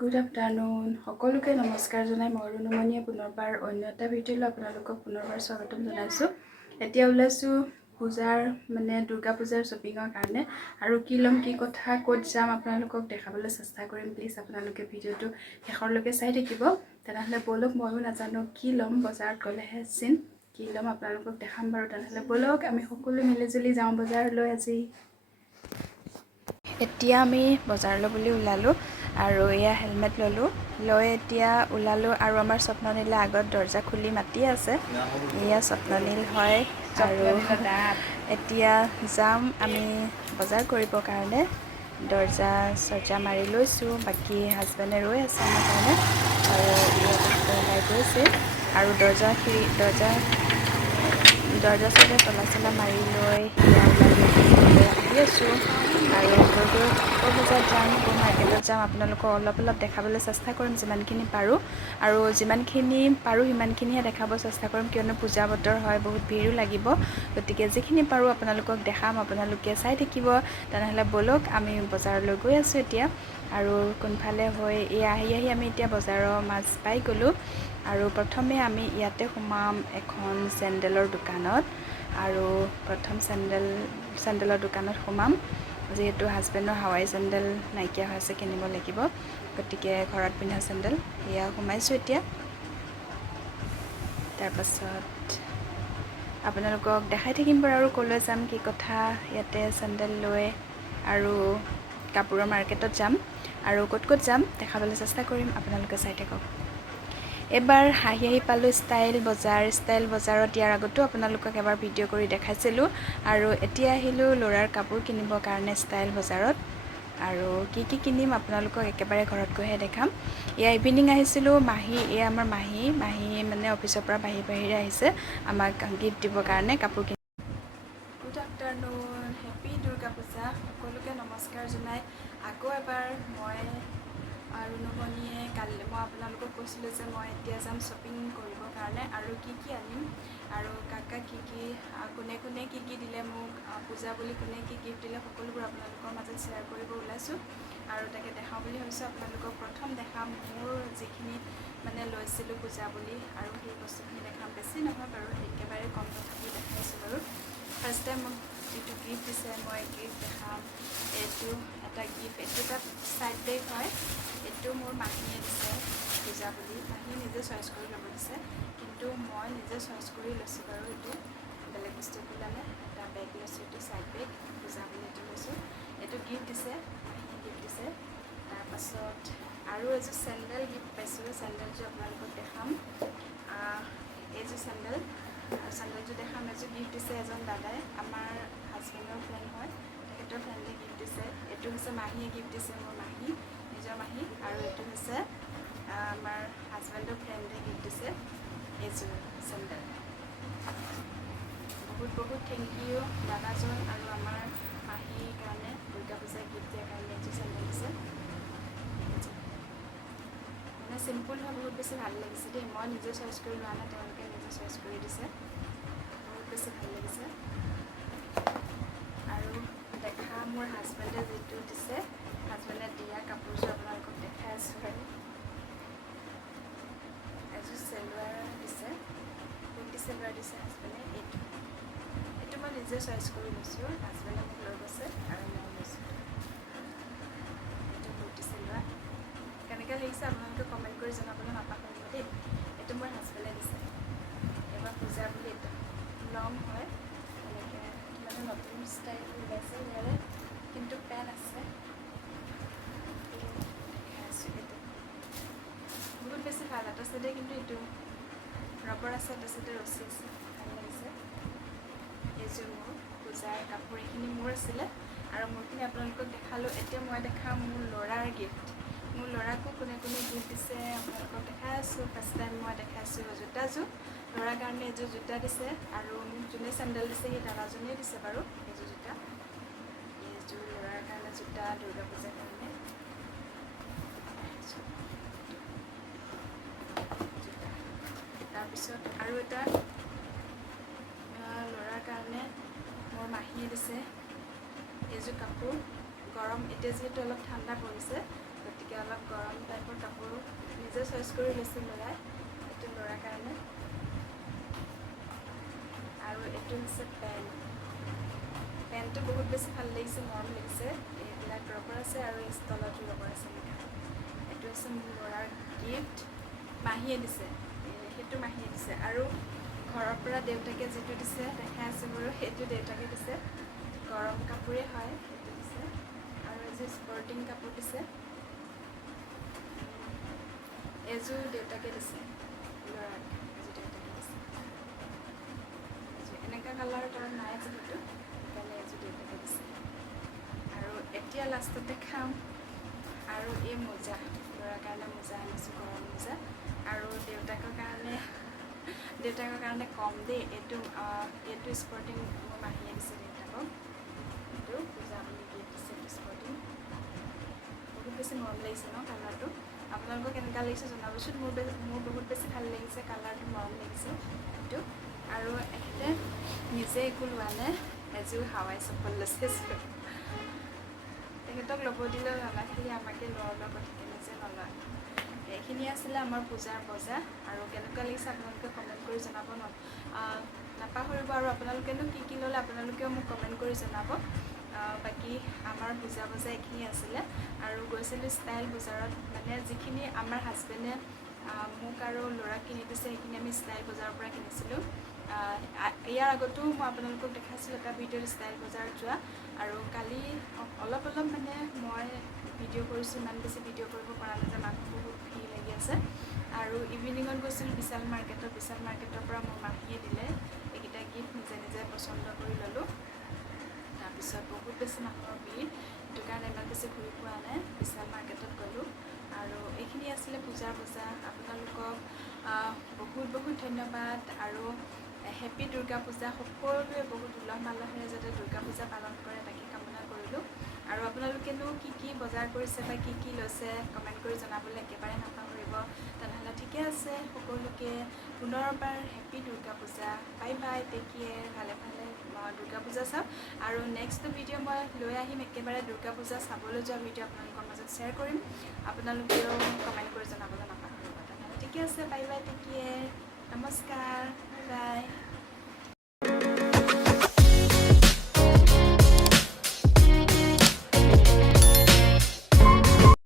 Good afternoon সকলোকে নমস্কাৰ জনাই মই ৰুনুমনিয়ে পুনৰবাৰ অন্য এটা ভিডিঅ'লৈ আপোনালোকক পুনৰবাৰ স্বাগতম জনাইছোঁ। এতিয়া ওলাইছোঁ পূজাৰ দুৰ্গা পূজাৰ শ্বপিঙৰ কাৰণে আৰু কি ল'ম কি কথা ক'ত যাম আপোনালোকক দেখাবলৈ চেষ্টা কৰিম। প্লিজ আপোনালোকে ভিডিঅ'টো শেষৰলৈকে চাই থাকিব। তেনেহ'লে ব'লক, ময়ো নাজানো কি ল'ম, বজাৰত গ'লেহে চিন কি ল'ম আপোনালোকক দেখাম বাৰু। তেনেহ'লে ব'লক আমি সকলো মিলিজুলি যাওঁ বজাৰলৈ। আজি এতিয়া আমি বজাৰলৈ বুলি ওলালোঁ আৰু এয়া হেলমেট ল'লোঁ, লৈ এতিয়া ওলালোঁ আৰু আমাৰ স্বপ্ননীলে আগত দৰ্জা খুলি মাতি আছে। এয়া স্বপ্ননীল হয় আৰু এতিয়া যাম আমি বজাৰ কৰিবৰ কাৰণে। দৰ্জা মাৰি লৈছোঁ, বাকী হাজবেণ্ডে ৰৈ আছে আমাৰ কাৰণে আৰু ইয়াত ওলাই গৈছে আৰু দৰ্জা চলা মাৰি লৈ এয়া ওলাই আহি আছোঁ আৰু গৈ আকৌ বজাৰত যাম, আকৌ মাৰ্কেটত যাম। আপোনালোকক অলপ দেখাবলৈ চেষ্টা কৰিম যিমানখিনি পাৰোঁ, আৰু যিমানখিনি পাৰোঁ সিমানখিনিহে দেখাব চেষ্টা কৰিম, কিয়নো পূজা বতৰ হয়, বহুত ভিৰো লাগিব। গতিকে যিখিনি পাৰোঁ আপোনালোকক দেখাম, আপোনালোকে চাই থাকিব। তেনেহ'লে ব'লক আমি বজাৰলৈ গৈ আছোঁ এতিয়া। আৰু কোনফালে হৈ আহি আমি এতিয়া বজাৰৰ মাজ পাই গ'লোঁ আৰু প্ৰথমে আমি ইয়াতে সোমাম এখন চেণ্ডেলৰ দোকানত আৰু প্ৰথম চেণ্ডেলৰ দোকানত সোমাম, যিহেতু হাজবেণ্ডৰ হাৱাই চেণ্ডেল নাইকিয়া হৈ আছে, কিনিব লাগিব। গতিকে ঘৰত পিন্ধা চেণ্ডেল এয়া সোমাইছোঁ এতিয়া। তাৰপাছত আপোনালোকক দেখাই থাকিম বাৰু আৰু ক'লৈ যাম কি কথা। ইয়াতে চেণ্ডেল লৈ আৰু কাপোৰৰ মাৰ্কেটত যাম আৰু ক'ত যাম দেখাবলৈ চেষ্টা কৰিম, আপোনালোকে চাই থাকক। এবাৰ আহি পালোঁ ষ্টাইল বজাৰত। ইয়াৰ আগতো আপোনালোকক এবাৰ ভিডিঅ' কৰি দেখাইছিলোঁ আৰু এতিয়া আহিলোঁ ল'ৰাৰ কাপোৰ কিনিবৰ কাৰণে ষ্টাইল বজাৰত। আৰু কি কিনিম আপোনালোকক একেবাৰে ঘৰত গৈহে দেখাম। এয়া ইভিনিং আহিছিলোঁ, এয়া আমাৰ মাহী অফিচৰ পৰা বাহিৰে আহিছে আমাক গিফ্ট দিবৰ কাৰণে কাপোৰ কিনি। গুড আফটাৰনুন, হেপী দুৰ্গা পূজা। সকলোকে নমস্কাৰ জনাই আকৌ এবাৰ মই ৰুনুমনিয়ে মই আপোনালোকক কৈছিলোঁ যে মই এতিয়া যাম শ্বপিং কৰিবৰ কাৰণে আৰু কি আনিম আৰু কাক কোনে কি দিলে মোক পূজা বুলি, কোনে কি গিফ্ট দিলে, সকলোবোৰ আপোনালোকৰ মাজত শ্বেয়াৰ কৰিব ওলাইছোঁ আৰু তাকে দেখাওঁ বুলি ভাবিছোঁ। আপোনালোকক প্ৰথম দেখাম মোৰ যিখিনি লৈছিলোঁ পূজা বুলি, আৰু সেই বস্তুখিনি দেখাম। বেছি নহয় বাৰু, একেবাৰে কম তথাপি দেখাইছোঁ বাৰু। ফাৰ্ষ্ট টাইম মোক যিটো গিফ্ট দিছে মই গিফ্ট দেখাম। এইটো এটা গিফ্ট, এইটো এটা ছাইড বেগ হয়। এইটো মোৰ মাহীয়ে দিছে পূজা বুলি, মাহীয়ে নিজে চইচ কৰি ল'ব দিছে, কিন্তু মই নিজে চইচ কৰি লৈছোঁ বাৰু। এইটো বেলেগ বস্তু পেলানে এটা বেগ লৈছোঁ, এইটো ছাইড বেগ পূজা বুলি এইটো লৈছোঁ। এইটো গিফ্ট দিছে, মাহীয়ে গিফ্ট দিছে। তাৰপাছত আৰু এযোৰ চেণ্ডেল গিফ্ট পাইছোঁ, চেণ্ডেলযোৰ আপোনালোকক দেখাম। এইযোৰ চেণ্ডেলযোৰ দেখাম। এযোৰ গিফ্ট দিছে এজন দাদাই, আমাৰ হাজবেণ্ডৰ ফ্ৰেণ্ড হয়, তেখেতৰ ফ্ৰেণ্ডে গিফ্ট দিছে। এইটো হৈছে মাহীয়ে গিফ্ট দিছে, মোৰ মাহী, নিজৰ মাহী। আৰু এইটো হৈছে আমাৰ হাজবেণ্ডৰ ফ্ৰেণ্ডে গিফ্ট দিছে এইযোৰ চেণ্ডেল। বহুত থেংক ইউ দাদাজন আৰু আমাৰ মাহীৰ কাৰণে দুৰ্গা পূজা গিফ্ট দিয়াৰ কাৰণে এইযোৰ চেণ্ডেল দিছে। চিম্পুল হয়, বহুত বেছি ভাল লাগিছে দেই। মই নিজে চইচ কৰি লোৱা নাই, তেওঁলোকে নিজে চইচ কৰি দিছে, বহুত বেছি ভাল লাগিছে। আৰু দেখা মোৰ হাজবেণ্ডে যিটো দিছে, হাজবেণ্ডে দিয়া কাপোৰযোৰ আপোনালোকক দেখাই আছোঁ বাৰু। এযোৰ চেলোৱাৰ দিছে, কুৰ্তি চেলোৱাৰ দিছে হাজবেণ্ডে। এইটো মই নিজে চইচ কৰি লৈছোঁ, হাজবেণ্ডে মোক লৈ গৈছে আৰু মই লৈছোঁ। এইটো কুৰ্তি চেলোৱাৰ কেনেকৈ লাগিছে আপোনালোকে কমেণ্ট কৰি জনাবলৈ নাপাহৰিব দেই। এইটো মোৰ হাজবেণ্ডে দিছে, এইবাৰ পূজা বুলি। এইটো লং হয়, এনেকৈ নতুন ষ্টাইল ওলাইছে ইয়াৰে, কিন্তু পেন আছে। এইটো বহুত বেছি ভাল। এটা চাইডে কিন্তু এইটো ৰবৰ আছে, এটা চাইডে ৰছী আছে, ভাল লাগিছে। এইযোৰ মোৰ পূজাৰ কাপোৰ, এইখিনি মোৰ আছিলে আৰু মোৰখিনি আপোনালোকক দেখালোঁ। এতিয়া মই দেখাম মোৰ ল'ৰাৰ গিফ্ট। মোৰ ল'ৰাকো কোনে গিফ্ট দিছে আপোনালোকক দেখাই আছোঁ। ফাৰ্ষ্ট টাইম মই দেখাইছোঁ জোতাযোৰ। ল'ৰাৰ কাৰণে এযোৰ জোতা দিছে আৰু মোক যোনে চেণ্ডেল দিছে সেই দাদাজনেই দিছে বাৰু এইযোৰ জোতা। এইযোৰ ল'ৰাৰ কাৰণে জোতা, দুৰ্গা পূজাৰ কাৰণে জোতা। তাৰপিছত আৰু এটা ল'ৰাৰ কাৰণে মোৰ মাহীয়ে দিছে এইযোৰ কাপোৰ। গৰম, এতিয়া যিহেতু অলপ ঠাণ্ডা পৰিছে, গতিকে অলপ গৰম টাইপৰ নিজে চইচ কৰি লৈছোঁ ল'ৰাই, এইটো ল'ৰাৰ কাৰণে। আৰু এইটো হৈছে পেণ্টটো বহুত বেছি ভাল লাগিছে, মৰম লাগিছে। এইবিলাক ৰবৰ আছে আৰু এই তলতো ৰবৰ আছে লিখা। এইটো হৈছে মোৰ ল'ৰাৰ গিফ্ট, মাহীয়ে দিছে, সেইটো মাহীয়ে দিছে। আৰু ঘৰৰ পৰা দেউতাকে যিটো দিছে দেখাই আছে বাৰু, সেইটো দেউতাকে দিছে, গৰম কাপোৰে হয়, সেইটো দিছে। আৰু এযোৰ স্পৰ্টিং কাপোৰ দিছে, এযোৰ দেউতাকে দিছে, ল'ৰাক এযোৰ দেউতাকে দিছে। এনেকুৱা কালাৰ তলত নাই যিহেতু, সেইকাৰণে এযোৰ দেউতাকে দিছে। আৰু এতিয়া লাষ্টত দেখাম আৰু এই মোজা, ল'ৰাৰ কাৰণে মোজা আনিছোঁ, গৰম মোজা। আৰু দেউতাকৰ কাৰণে কম দেই, এইটো স্পৰ্টিং মোৰ মাহীয়ে দিছে দেউতাকক, এইটো পূজা বুলি গিফ্ট দিছে, এইটো স্পৰ্টিং। বহুত বেছি মৰম লাগিছে ন কালাৰটো। আপোনালোকক কেনেকুৱা লাগিছে জনাবচোন। মোৰ বহুত বেছি ভাল লাগিছে, কালাৰটো মৰম লাগিছে এইটো। আৰু এখেতে নিজে একো লোৱা নাই, এযোৰ হাৱাই চপ্পল লৈছে। তেখেতক ল'ব দিলেও নলয়, খালি আমাকে লোৱা কথা, নিজে নলয়। এইখিনি আছিলে আমাৰ পূজাৰ বজাৰ। আৰু কেনেকুৱা লাগিছে আপোনালোকে কমেণ্ট কৰি জনাব নাপাহৰিব। আৰু আপোনালোকেনো কি ল'লে আপোনালোকেও মোক কমেণ্ট কৰি জনাব। বাকী আমাৰ পূজা বজাৰ এইখিনি আছিলে। আৰু গৈছিলোঁ ষ্টাইল বজাৰত, মানে যিখিনি আমাৰ হাজবেণ্ডে মোক আৰু ল'ৰাক কিনি দিছে, সেইখিনি আমি ষ্টাইল বজাৰৰ পৰা কিনিছিলোঁ। ইয়াৰ আগতো মই আপোনালোকক দেখাইছিলোঁ এটা ভিডিঅ'ত ষ্টাইল বজাৰত যোৱা। আৰু কালি অলপ মানে মই ভিডিঅ' কৰিছোঁ, ইমান বেছি ভিডিঅ' কৰিব পৰা নাই যে মানুহ বহুত ভিৰ লাগি আছে। আৰু ইভিনিঙত গৈছিলোঁ বিশাল মাৰ্কেটৰ পৰা মোৰ মাহীয়ে দিলে এইকেইটা গিফ্ট, নিজে পচন্দ কৰি ল'লোঁ। তাৰপিছত বহুত বেছি মানুহৰ ভিৰ, সেইটো কাৰণে ইমান বেছি ঘূৰি পোৱা নাই, বিশাল মাৰ্কেটত গ'লোঁ। আৰু এইখিনি আছিলে পূজাৰ বজাৰ। আপোনালোকক বহুত ধন্যবাদ। আৰু হেপী দুৰ্গা পূজা। সকলোৱে বহুত উলহ মালহেৰে যাতে দুৰ্গা পূজা পালন কৰে, তাকে কামনা কৰিলোঁ। আৰু আপোনালোকেনো কি বজাৰ কৰিছে বা কি লৈছে কমেণ্ট কৰি জনাবলৈ একেবাৰে নাপাহৰিব। তেনেহ'লে ঠিকে আছে, সকলোকে পুনৰবাৰ happy Durga Puja. Bye bye, take care. ভালে দুৰ্গা পূজা চাওক। আৰু নেক্সট ভিডিঅ' মই লৈ আহিম, একেবাৰে দুৰ্গা পূজা চাবলৈ যোৱা ভিডিঅ' আপোনালোকৰ মাজত শ্বেয়াৰ কৰিম। আপোনালোকেও কমেণ্ট কৰি জনাবলৈ নাপাহৰিব। তেনেহ'লে ঠিকে আছে, বাই বাই, টেক কেয়াৰ, নমস্কাৰ, বাই বাই।